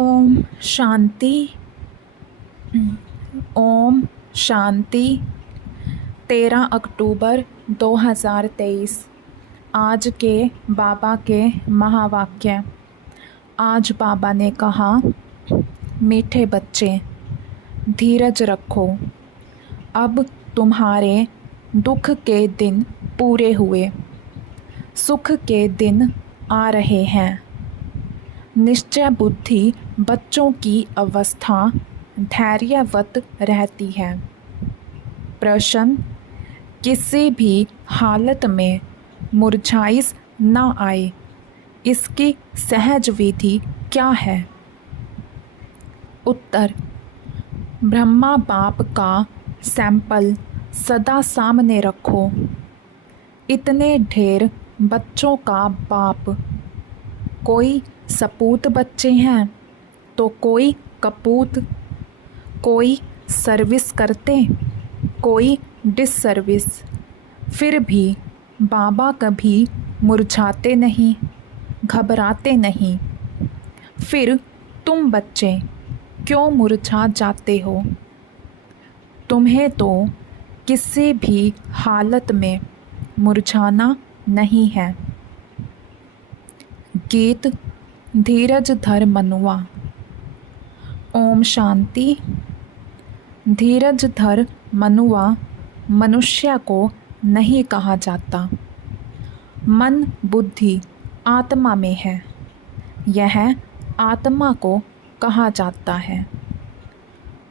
ओम शांति। ओम शांति। 13 अक्टूबर 2023। आज के बाबा के महावाक्य। आज बाबा ने कहा, मीठे बच्चे, धीरज रखो। अब तुम्हारे दुख के दिन पूरे हुए, सुख के दिन आ रहे हैं। निश्चय बुद्धि बच्चों की अवस्था धैर्यवत रहती है। प्रश्न, किसी भी हालत में मुरझाइश न आए, इसकी सहज विधि क्या है? उत्तर, ब्रह्मा बाप का सैंपल सदा सामने रखो। इतने ढेर बच्चों का बाप, कोई सपूत बच्चे हैं तो कोई कपूत, कोई सर्विस करते, कोई डिससर्विस। फिर भी बाबा कभी मुरझाते नहीं, घबराते नहीं। फिर तुम बच्चे क्यों मुरझा जाते हो? तुम्हें तो किसी भी हालत में मुरझाना नहीं है। गीत धीरज धर मनुआ। ओम शांति। धीरज धर मनुआ मनुष्य को नहीं कहा जाता। मन बुद्धि आत्मा में है, यह आत्मा को कहा जाता है।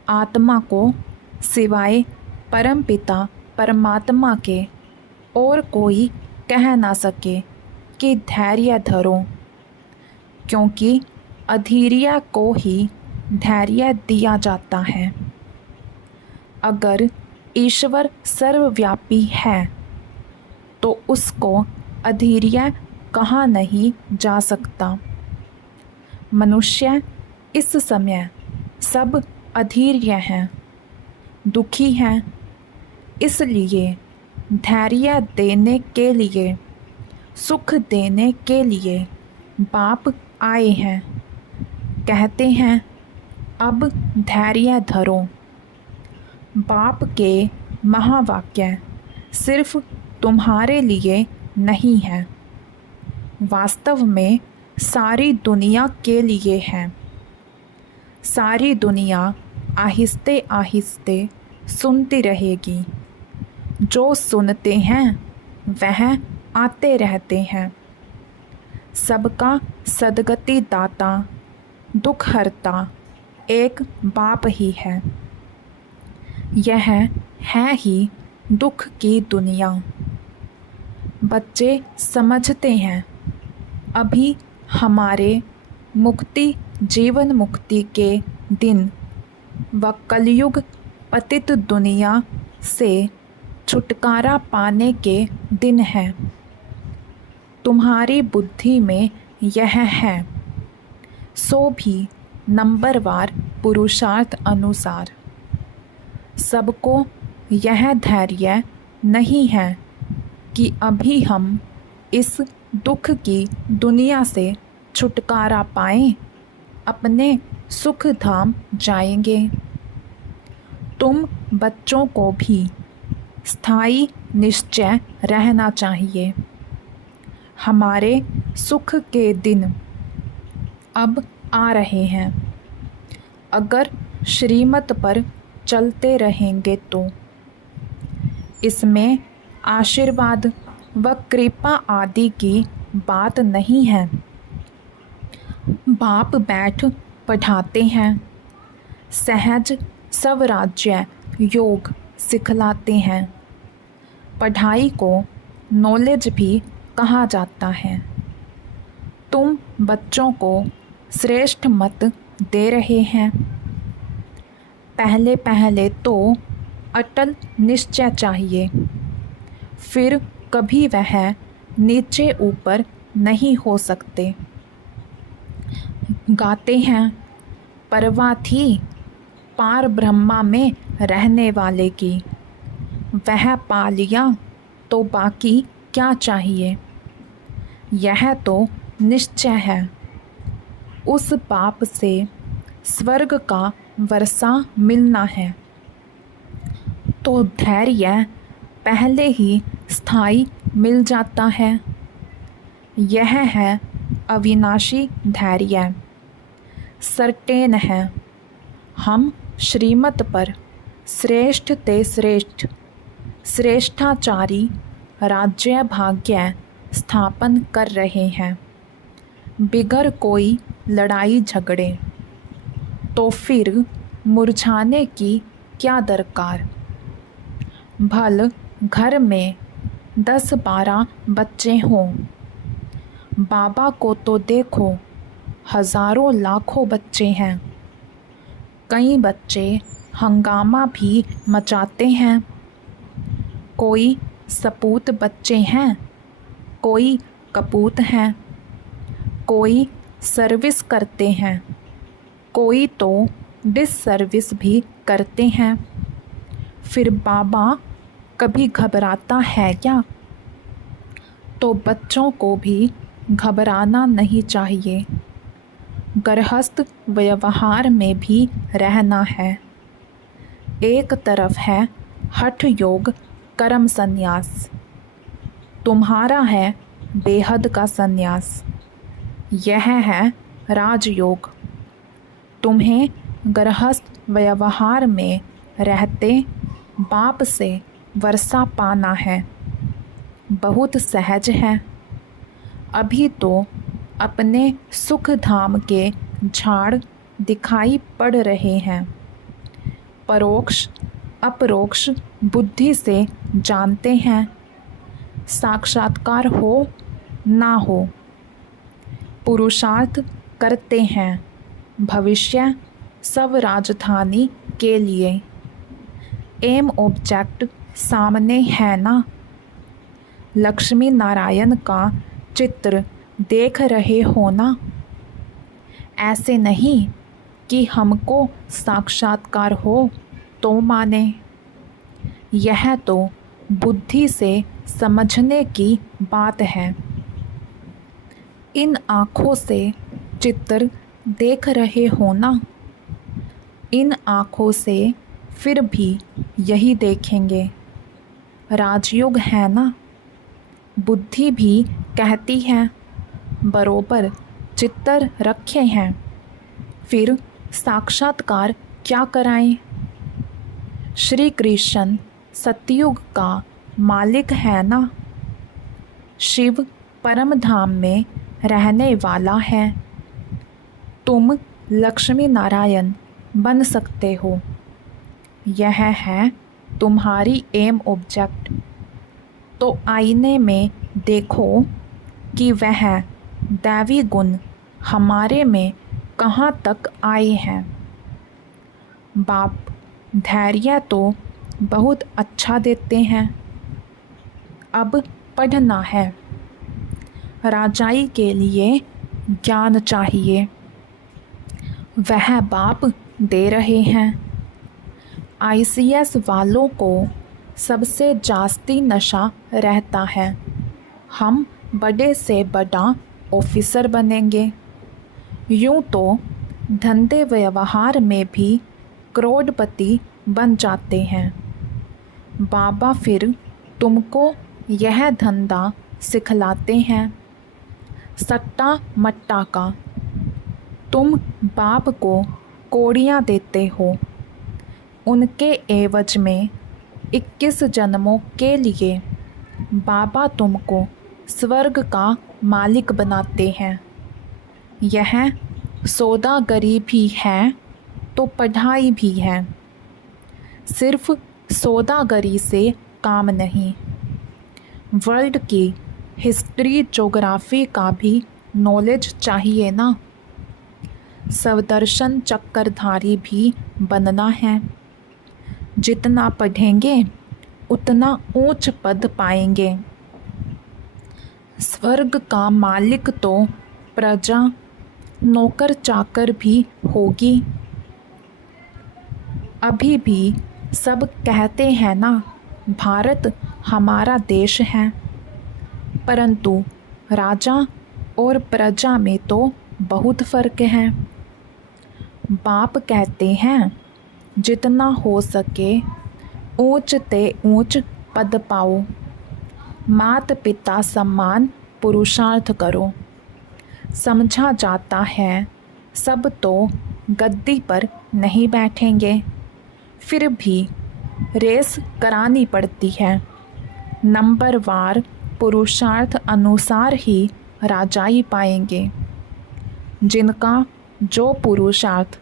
आत्मा को सिवाय परमपिता परमात्मा के और कोई कह ना सके कि धैर्य धरो, क्योंकि अधीर्य को ही धैर्य दिया जाता है। अगर ईश्वर सर्वव्यापी है तो उसको अधीर्य कहा नहीं जा सकता। मनुष्य इस समय सब अधीर्य हैं, दुखी हैं। इसलिए धैर्य देने के लिए, सुख देने के लिए बाप आए हैं। कहते हैं, अब धैर्य धरो। बाप के महावाक्य सिर्फ तुम्हारे लिए नहीं है, वास्तव में सारी दुनिया के लिए है। सारी दुनिया आहिस्ते आहिस्ते सुनती रहेगी। जो सुनते हैं वह आते रहते हैं। सबका सद्गति दाता, दुख हरता एक बाप ही है। यह है ही दुख की दुनिया। बच्चे समझते हैं, अभी हमारे मुक्ति जीवन मुक्ति के दिन व कलयुग पतित दुनिया से छुटकारा पाने के दिन है। तुम्हारी बुद्धि में यह है, सो भी नंबरवार पुरुषार्थ अनुसार। सबको यह धैर्य नहीं है कि अभी हम इस दुख की दुनिया से छुटकारा पाएं, अपने सुख धाम जाएंगे। तुम बच्चों को भी स्थायी निश्चय रहना चाहिए। हमारे सुख के दिन अब आ रहे हैं। अगर श्रीमत पर चलते रहेंगे तो इसमें आशीर्वाद व कृपा आदि की बात नहीं है। बाप बैठ पढ़ाते हैं, सहज स्वराज्य योग सिखलाते हैं। पढ़ाई को नॉलेज भी कहा जाता है। तुम बच्चों को श्रेष्ठ मत दे रहे हैं। पहले पहले तो अटल निश्चय चाहिए, फिर कभी वह नीचे ऊपर नहीं हो सकते। गाते हैं, परवाह थी पार ब्रह्मा में रहने वाले की, वह पा लिया तो बाकी क्या चाहिए। यह तो निश्चय है। उस बाप से स्वर्ग का वर्षा मिलना है, तो धैर्य पहले ही स्थायी मिल जाता है। यह है अविनाशी धैर्य। सर्टेन है, हम श्रीमत पर श्रेष्ठ ते श्रेष्ठ श्रेष्ठाचारी राज्य भाग्य स्थापन कर रहे हैं, बिगर कोई लड़ाई झगड़े। तो फिर मुरझाने की क्या दरकार। भल घर में 10-12 बच्चे हों, बाबा को तो देखो, हज़ारों लाखों बच्चे हैं। कई बच्चे हंगामा भी मचाते हैं। कोई सपूत बच्चे हैं, कोई कपूत हैं, कोई सर्विस करते हैं, कोई तो डिससर्विस भी करते हैं। फिर बाबा कभी घबराता है क्या। तो बच्चों को भी घबराना नहीं चाहिए। गृहस्थ व्यवहार में भी रहना है। एक तरफ है हठ योग कर्म संन्यास, तुम्हारा है बेहद का संन्यास। यह है राजयोग। तुम्हें गृहस्थ व्यवहार में रहते बाप से वर्षा पाना है, बहुत सहज है। अभी तो अपने सुख धाम के झाड़ दिखाई पड़ रहे हैं। परोक्ष अपरोक्ष बुद्धि से जानते हैं, साक्षात्कार हो ना हो। पुरुषार्थ करते हैं भविष्य सब राजधानी के लिए। एम ऑब्जेक्ट सामने है ना। लक्ष्मी नारायण का चित्र देख रहे हो ना। ऐसे नहीं कि हमको साक्षात्कार हो तो माने। यह तो बुद्धि से समझने की बात है। इन आँखों से चित्र देख रहे हो ना। इन आँखों से फिर भी यही देखेंगे। राजयोग है ना। बुद्धि भी कहती है बरोबर चित्तर रखे हैं, फिर साक्षात्कार क्या कराएं। श्री कृष्ण सतयुग का मालिक है ना। शिव परम धाम में रहने वाला है। तुम लक्ष्मी नारायण बन सकते हो। यह है तुम्हारी एम ऑब्जेक्ट। तो आईने में देखो कि वह दैवी गुण हमारे में कहाँ तक आए हैं। बाप धैर्य तो बहुत अच्छा देते हैं। अब पढ़ना है। राजाई के लिए ज्ञान चाहिए, वह बाप दे रहे हैं। ICS वालों को सबसे जास्ती नशा रहता है। हम बड़े से बड़ा ऑफिसर बनेंगे। यूँ तो धंधे व्यवहार में भी करोड़पति बन जाते हैं। बाबा फिर तुमको यह धंधा सिखलाते हैं, सट्टा मट्टा का। तुम बाप को कौड़ियाँ देते हो, उनके एवज में 21 जन्मों के लिए बाबा तुमको स्वर्ग का मालिक बनाते हैं। यह सौदागरी भी है तो पढ़ाई भी है। सिर्फ सौदागरी से काम नहीं, वर्ल्ड की हिस्ट्री ज्योग्राफी का भी नॉलेज चाहिए ना। स्वदर्शन चक्रधारी भी बनना है। जितना पढ़ेंगे उतना ऊंच पद पाएंगे। स्वर्ग का मालिक तो प्रजा नौकर चाकर भी होगी। अभी भी सब कहते हैं ना भारत हमारा देश है, परंतु राजा और प्रजा में तो बहुत फ़र्क है। बाप कहते हैं जितना हो सके ऊंच ते ऊंच पद पाओ, मात पिता सम्मान पुरुषार्थ करो। समझा जाता है सब तो गद्दी पर नहीं बैठेंगे, फिर भी रेस करानी पड़ती है। नंबरवार पुरुषार्थ अनुसार ही राजाई पाएंगे। जिनका जो पुरुषार्थ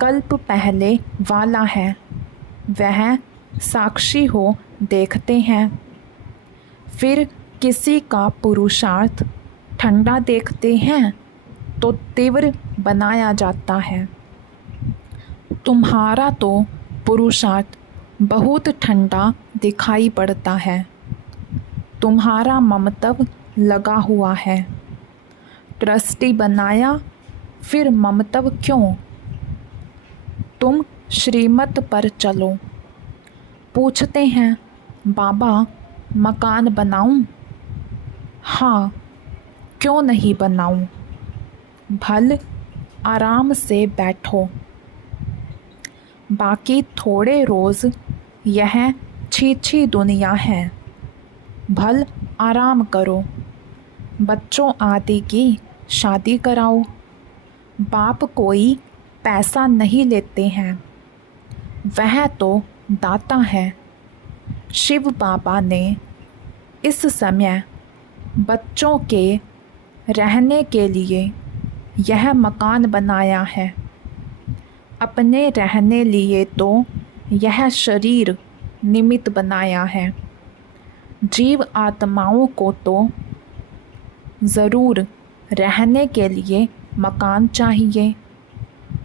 कल्प पहले वाला है वह साक्षी हो देखते हैं। फिर किसी का पुरुषार्थ ठंडा देखते हैं तो तीव्र बनाया जाता है। तुम्हारा तो पुरुषार्थ बहुत ठंडा दिखाई पड़ता है। तुम्हारा ममतव लगा हुआ है। ट्रस्टी बनाया फिर ममतव क्यों? तुम श्रीमत पर चलो। पूछते हैं बाबा मकान बनाऊं? हाँ, क्यों नहीं बनाऊं? भल आराम से बैठो। बाकी थोड़े रोज़ यह छी दुनिया है। भल आराम करो। बच्चों आदि की शादी कराओ। बाप कोई पैसा नहीं लेते हैं, वह तो दाता है। शिव बाबा ने इस समय बच्चों के रहने के लिए यह मकान बनाया है। अपने रहने लिए तो यह शरीर निमित्त बनाया है। जीव आत्माओं को तो ज़रूर रहने के लिए मकान चाहिए,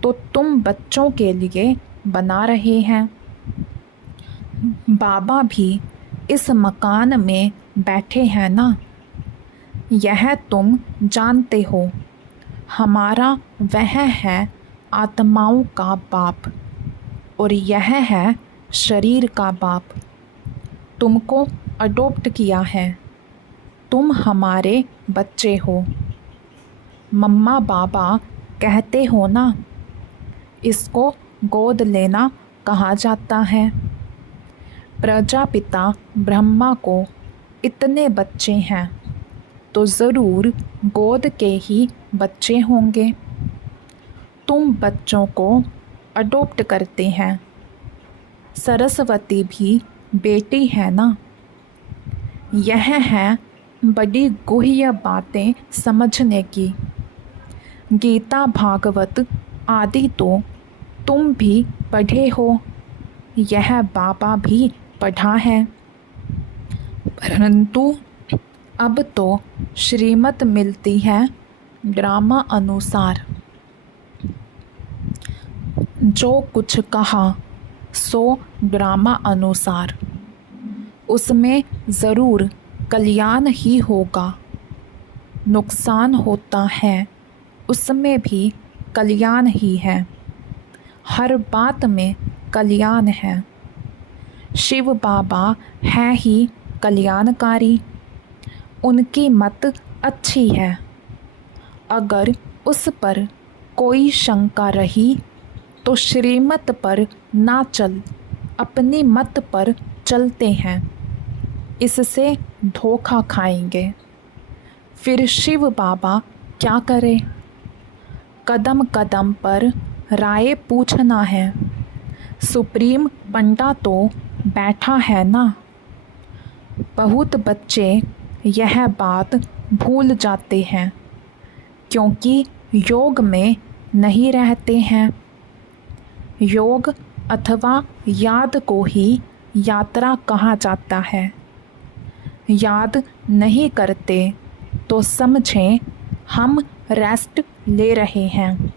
तो तुम बच्चों के लिए बना रहे हैं। बाबा भी इस मकान में बैठे हैं ना। यह तुम जानते हो। हमारा वह है आत्माओं का बाप और यह है शरीर का बाप। तुमको अडॉप्ट किया है। तुम हमारे बच्चे हो। मम्मा बाबा कहते हो ना, इसको गोद लेना कहा जाता है। प्रजापिता ब्रह्मा को इतने बच्चे हैं तो ज़रूर गोद के ही बच्चे होंगे। तुम बच्चों को अडॉप्ट करते हैं। सरस्वती भी बेटी है ना। यह है बड़ी गुह्य बातें समझने की। गीता भागवत आदि तो तुम भी पढ़े हो, यह बाबा भी पढ़ा है। परंतु अब तो श्रीमत मिलती है ड्रामा अनुसार। जो कुछ कहा सो ड्रामा अनुसार, उसमें ज़रूर कल्याण ही होगा। नुकसान होता है उसमें भी कल्याण ही है। हर बात में कल्याण है। शिव बाबा है ही कल्याणकारी। उनकी मत अच्छी है। अगर उस पर कोई शंका रही तो श्रीमत पर ना चल, अपनी मत पर चलते हैं। इससे धोखा खाएंगे। फिर शिव बाबा क्या करे? कदम कदम पर राय पूछना है। सुप्रीम पंडा तो बैठा है ना। बहुत बच्चे यह बात भूल जाते हैं क्योंकि योग में नहीं रहते हैं। योग अथवा याद को ही यात्रा कहा जाता है। याद नहीं करते तो समझें हम रेस्ट ले रहे हैं।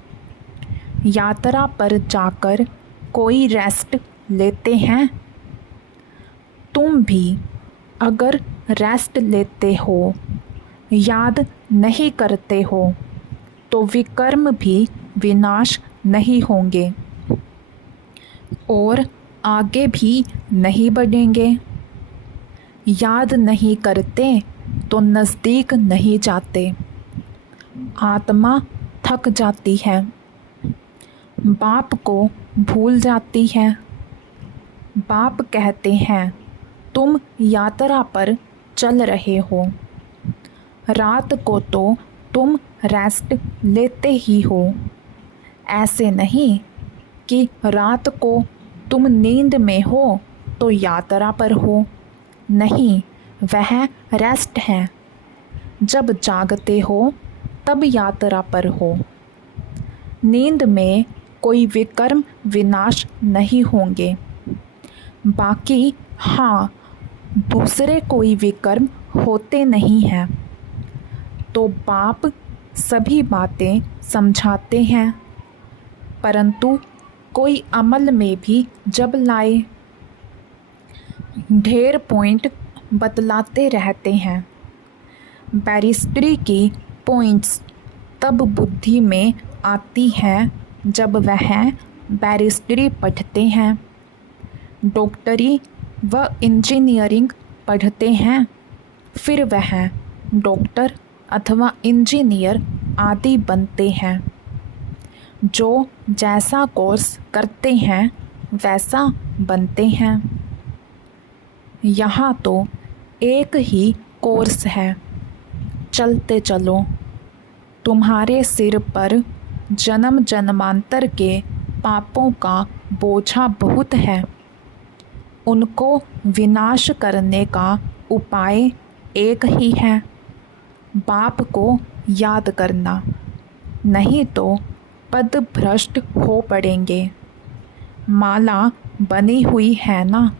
यात्रा पर जाकर कोई रेस्ट लेते हैं? तुम भी अगर रेस्ट लेते हो, याद नहीं करते हो, तो विकर्म भी विनाश नहीं होंगे और आगे भी नहीं बढ़ेंगे। याद नहीं करते तो नज़दीक नहीं जाते। आत्मा थक जाती है। बाप को भूल जाती है। बाप कहते हैं तुम यात्रा पर चल रहे हो, रात को तो तुम रेस्ट लेते ही हो। ऐसे नहीं कि रात को तुम नींद में हो तो यात्रा पर हो। नहीं, वह रेस्ट है। जब जागते हो तब यात्रा पर हो। नींद में कोई विकर्म विनाश नहीं होंगे। बाकी हाँ, दूसरे कोई विकर्म होते नहीं हैं। तो बाप सभी बातें समझाते हैं, परंतु कोई अमल में भी जब लाए, ढेर पॉइंट बतलाते रहते हैं। बैरिस्ट्री की पॉइंट्स तब बुद्धि में आती हैं जब वह बैरिस्ट्री पढ़ते हैं, डॉक्टरी व इंजीनियरिंग पढ़ते हैं, फिर वह डॉक्टर अथवा इंजीनियर आदि बनते हैं। जो जैसा कोर्स करते हैं वैसा बनते हैं। यहाँ तो एक ही कोर्स है, चलते चलो। तुम्हारे सिर पर जन्म जन्मांतर के पापों का बोझा बहुत है। उनको विनाश करने का उपाय एक ही है, बाप को याद करना, नहीं तो पद भ्रष्ट हो पड़ेंगे। माला बनी हुई है ना,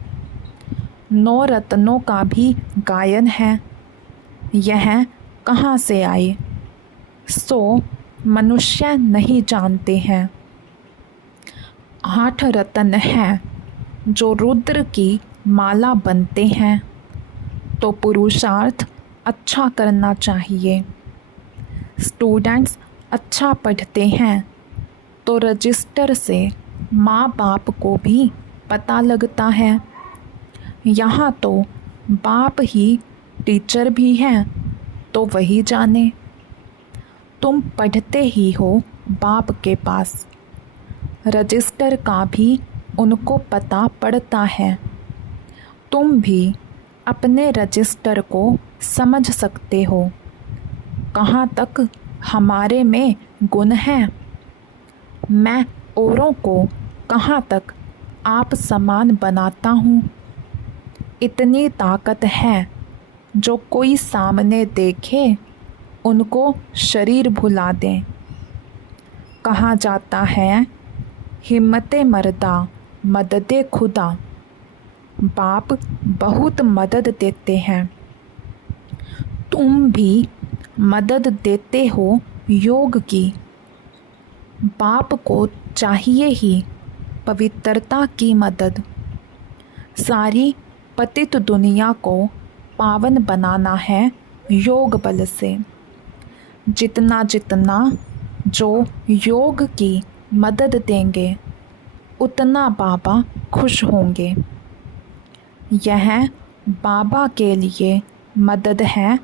9 रत्नों का भी गायन है। यह कहाँ से आए सो मनुष्य नहीं जानते हैं। 8 रत्न हैं जो रुद्र की माला बनते हैं। तो पुरुषार्थ अच्छा करना चाहिए। स्टूडेंट्स अच्छा पढ़ते हैं तो रजिस्टर से माँ बाप को भी पता लगता है। यहाँ तो बाप ही टीचर भी हैं, तो वही जाने। तुम पढ़ते ही हो बाप के पास, रजिस्टर का भी उनको पता पड़ता है। तुम भी अपने रजिस्टर को समझ सकते हो, कहाँ तक हमारे में गुण है। मैं औरों को कहाँ तक आप समान बनाता हूँ। इतनी ताकत है, जो कोई सामने देखे उनको शरीर भुला दें। कहा जाता है हिम्मते मर्दा मददे खुदा। बाप बहुत मदद देते हैं। तुम भी मदद देते हो योग की। बाप को चाहिए ही पवित्रता की मदद। सारी पतित दुनिया को पावन बनाना है योग बल से। जितना जितना जो योग की मदद देंगे उतना बाबा खुश होंगे। यह बाबा के लिए मदद है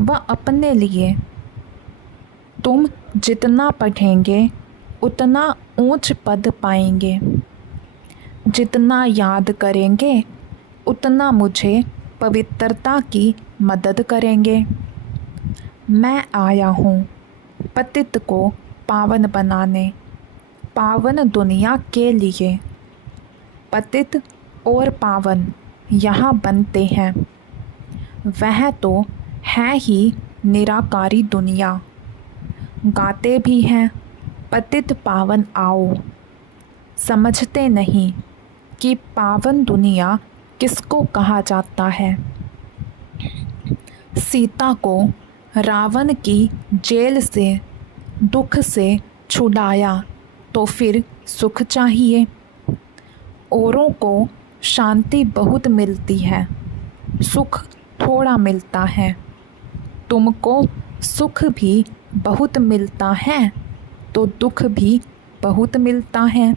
व अपने लिए। तुम जितना पढ़ेंगे उतना ऊंच पद पाएंगे। जितना याद करेंगे उतना मुझे पवित्रता की मदद करेंगे। मैं आया हूँ पतित को पावन बनाने, पावन दुनिया के लिए। पतित और पावन यहाँ बनते हैं। वह तो है ही निराकारी दुनिया। गाते भी हैं पतित पावन आओ। समझते नहीं कि पावन दुनिया किसको कहा जाता है। सीता को रावण की जेल से दुख से छुड़ाया तो फिर सुख चाहिए। औरों को शांति बहुत मिलती है, सुख थोड़ा मिलता है। तुमको सुख भी बहुत मिलता है तो दुख भी बहुत मिलता है।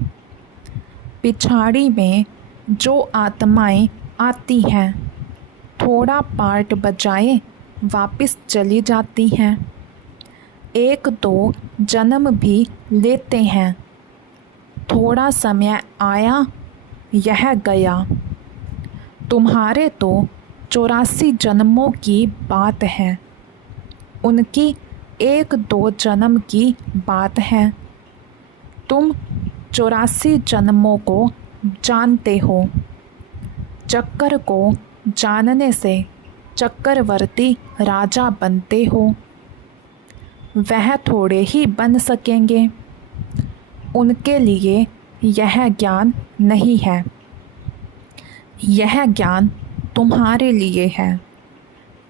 पिछाड़ी में जो आत्माएं आती हैं, थोड़ा पार्ट बजाए वापस चली जाती हैं। 1-2 जन्म भी लेते हैं, थोड़ा समय आया, यह गया। तुम्हारे तो 84 जन्मों की बात है, उनकी 1-2 जन्म की बात है। तुम 84 जन्मों को जानते हो। चक्कर को जानने से चक्रवर्ती राजा बनते हो। वह थोड़े ही बन सकेंगे, उनके लिए यह ज्ञान नहीं है। यह ज्ञान तुम्हारे लिए है,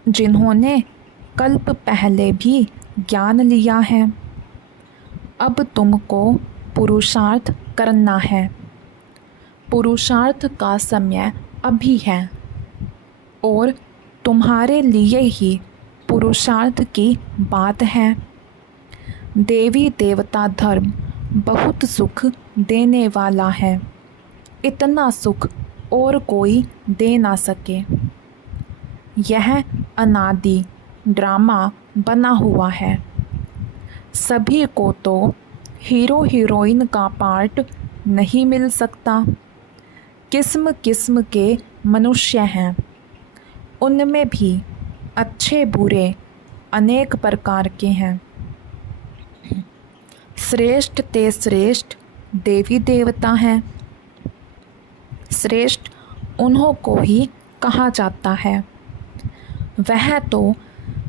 जिन्होंने कल्प पहले भी ज्ञान लिया है। अब तुमको पुरुषार्थ करना है। पुरुषार्थ का समय अभी है, और तुम्हारे लिए ही पुरुषार्थ की बात है। देवी देवता धर्म बहुत सुख देने वाला है, इतना सुख और कोई दे ना सके। यह अनादि ड्रामा बना हुआ है। सभी को तो हीरो हीरोइन का पार्ट नहीं मिल सकता। किस्म किस्म के मनुष्य हैं, उनमें भी अच्छे बुरे अनेक प्रकार के हैं। श्रेष्ठ ते श्रेष्ठ देवी देवता हैं। श्रेष्ठ उन्हों को ही कहा जाता है। वह तो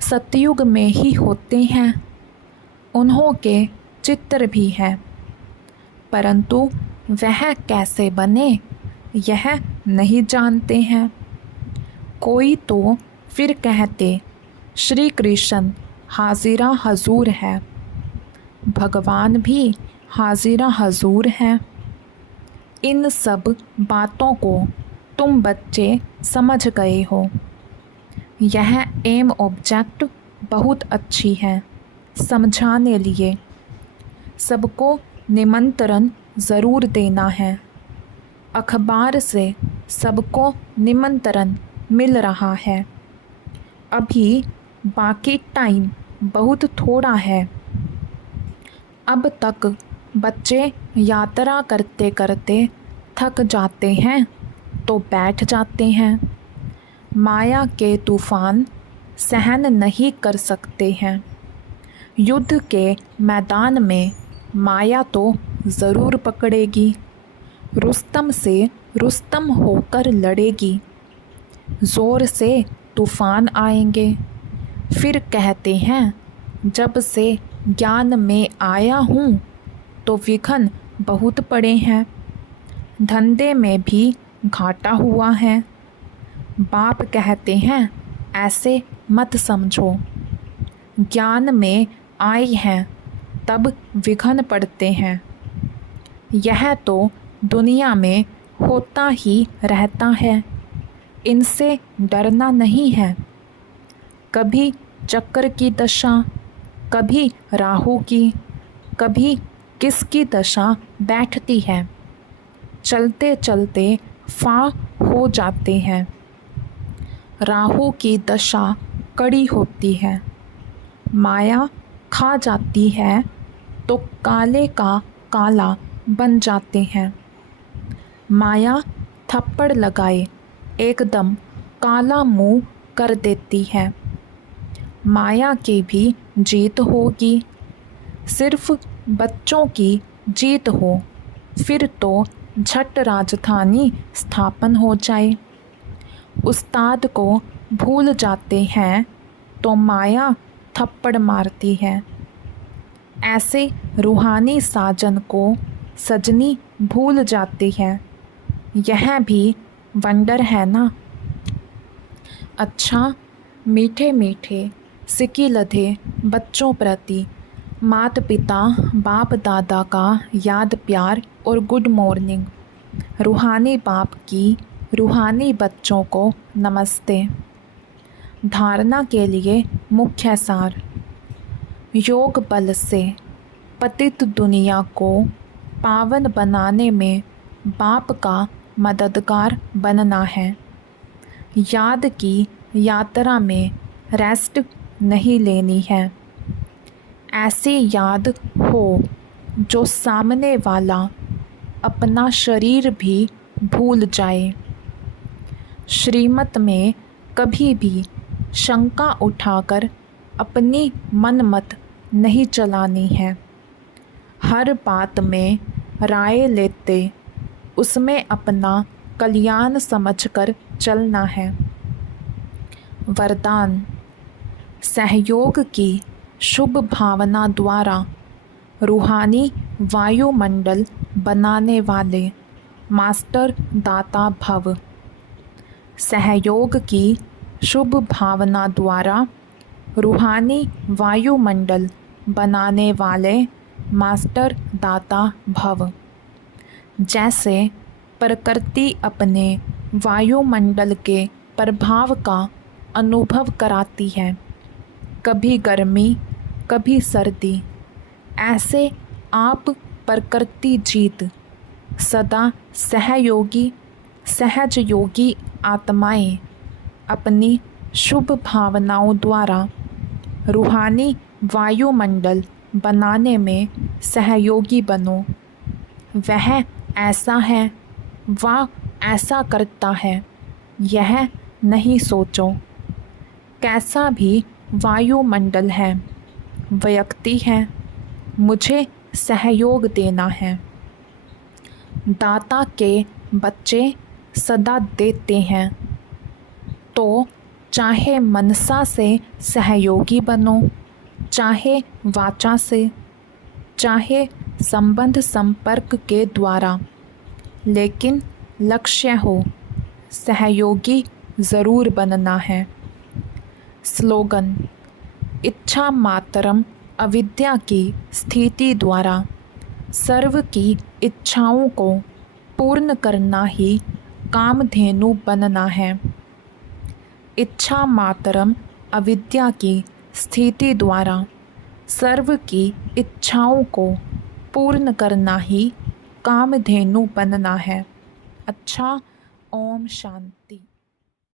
सतयुग में ही होते हैं। उन्हों के चित्र भी हैं, परंतु वह कैसे बने यह नहीं जानते हैं। कोई तो फिर कहते श्री कृष्ण हाजिरा हजूर है, भगवान भी हाजिरा हजूर है। इन सब बातों को तुम बच्चे समझ गए हो। यह एम ऑब्जेक्ट बहुत अच्छी है समझाने लिए। सबको निमंत्रण ज़रूर देना है। अखबार से सबको निमंत्रण मिल रहा है। अभी बाकी टाइम बहुत थोड़ा है। अब तक बच्चे यात्रा करते करते थक जाते हैं तो बैठ जाते हैं। माया के तूफान सहन नहीं कर सकते हैं। युद्ध के मैदान में माया तो ज़रूर पकड़ेगी। रुस्तम से रुस्तम होकर लड़ेगी। ज़ोर से तूफान आएंगे। फिर कहते हैं जब से ज्ञान में आया हूँ तो विघ्न बहुत पड़े हैं। धंधे में भी घाटा हुआ है। बाप कहते हैं ऐसे मत समझो। ज्ञान में आए हैं तब विघ्न पड़ते हैं। यह तो दुनिया में होता ही रहता है। इनसे डरना नहीं है। कभी चक्र की दशा, कभी राहु की, कभी किसकी दशा बैठती है। चलते चलते फा हो जाते हैं। राहु की दशा कड़ी होती है। माया खा जाती है तो काले का काला बन जाते हैं। माया थप्पड़ लगाए एकदम काला मुंह कर देती है। माया की भी जीत होगी। सिर्फ बच्चों की जीत हो फिर तो झट राजधानी स्थापन हो जाए। उस्ताद को भूल जाते हैं तो माया थप्पड़ मारती है। ऐसे रूहानी साजन को सजनी भूल जाती है। यह भी वंडर है ना। अच्छा, मीठे मीठे सिकी लधे बच्चों प्रति माता पिता बाप दादा का याद प्यार और गुड मॉर्निंग। रूहानी बाप की रूहानी बच्चों को नमस्ते। धारणा के लिए मुख्य सार। योग बल से पतित दुनिया को पावन बनाने में बाप का मददगार बनना है। याद की यात्रा में रेस्ट नहीं लेनी है। ऐसी याद हो जो सामने वाला अपना शरीर भी भूल जाए। श्रीमत में कभी भी शंका उठाकर अपनी मनमत नहीं चलानी है। हर बात में राय लेते उसमें अपना कल्याण समझकर चलना है। वरदान: सहयोग की शुभ भावना द्वारा रूहानी वायुमंडल बनाने वाले मास्टर दाता भव। सहयोग की शुभ भावना द्वारा रूहानी वायुमंडल बनाने वाले मास्टर दाता भव। जैसे प्रकृति अपने वायुमंडल के प्रभाव का अनुभव कराती है, कभी गर्मी कभी सर्दी, ऐसे आप प्रकृति जीत सदा सहयोगी सहज योगी आत्माएं अपनी शुभ भावनाओं द्वारा रूहानी वायुमंडल बनाने में सहयोगी बनो। वह ऐसा है, वह ऐसा करता है, यह नहीं सोचो। कैसा भी वायुमंडल है, व्यक्ति है, मुझे सहयोग देना है। दाता के बच्चे सदा देते हैं, तो चाहे मनसा से सहयोगी बनो, चाहे वाचा से, चाहे संबंध संपर्क के द्वारा, लेकिन लक्ष्य हो सहयोगी ज़रूर बनना है। स्लोगन: इच्छा मात्रम अविद्या की स्थिति द्वारा सर्व की इच्छाओं को पूर्ण करना ही कामधेनु बनना है। इच्छा मात्रम अविद्या की स्थिति द्वारा सर्व की इच्छाओं को पूर्ण करना ही कामधेनु बनना है। अच्छा, ओम शांति।